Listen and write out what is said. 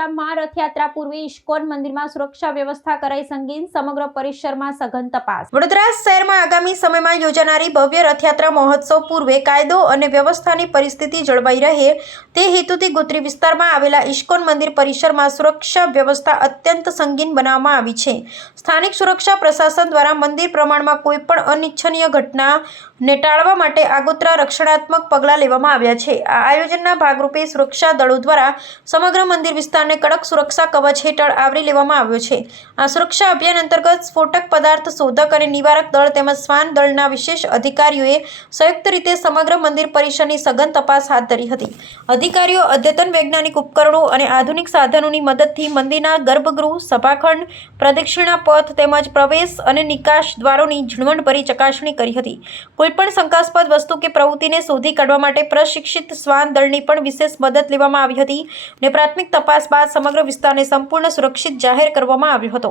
વડોદરામાં રથયાત્રા પૂર્વે ઇસ્કોન મંદિરમાં સુરક્ષા વ્યવસ્થા કરાઈ સંગીન, સમગ્ર પરિસરમાં સઘન તપાસ। વડોદરા શહેરમાં આગામી સમયમાં યોજાનારી ભવ્ય રથયાત્રા મહોત્સવ પૂર્વે કાયદો અને વ્યવસ્થાની પરિસ્થિતિ જળવાઈ રહે તે હેતુથી ગોત્રી વિસ્તારમાં આવેલા ઇસ્કોન મંદિર પરિસરમાં સુરક્ષા વ્યવસ્થા અત્યંત સંગીન બનાવવામાં આવી છે। સ્થાનિક સુરક્ષા પ્રશાસન દ્વારા મંદિર પ્રમાણમાં કોઈ પણ અનિચ્છનીય ઘટનાને ટાળવા માટે આગોતરા રક્ષણાત્મક પગલાં લેવામાં આવ્યા છે। આ આયોજનના ભાગરૂપે સુરક્ષા દળો દ્વારા સમગ્ર મંદિર વિસ્તારને કડક સુરક્ષા કવચ હેઠળ આવરી લેવામાં આવ્યો છે। આ સુરક્ષા અભિયાન અંતર્ગત સ્ફોટક પદાર્થ શોધક અને નિવારક દળ તેમજ શ્વાન દળના વિશેષ અધિકારીઓએ સંયુક્ત રીતે સમગ્ર મંદિર પરિસરની સઘન તપાસ હાથ ધરી હતી। અધિકારીઓ અદ્યતન વૈજ્ઞાનિક ઉપકરણો અને આધુનિક સાધનોની મદદથી મંદિરના ગર્ભગૃહ, સભાખંડ, પ્રદક્ષિણા પથ તેમજ પ્રવેશ અને નિકાસ દ્વારોની ઝીણવટભરી ચકાસણી કરી હતી। કોઈપણ શંકાસ્પદ વસ્તુ કે પ્રવૃત્તિને શોધી કાઢવા માટે પ્રશિક્ષિત શ્વાન દળની પણ વિશેષ મદદ લેવામાં આવી હતી અને પ્રાથમિક તપાસ બાદ સમગ્ર વિસ્તારને સંપૂર્ણ સુરક્ષિત જાહેર કરવામાં આવ્યો હતો।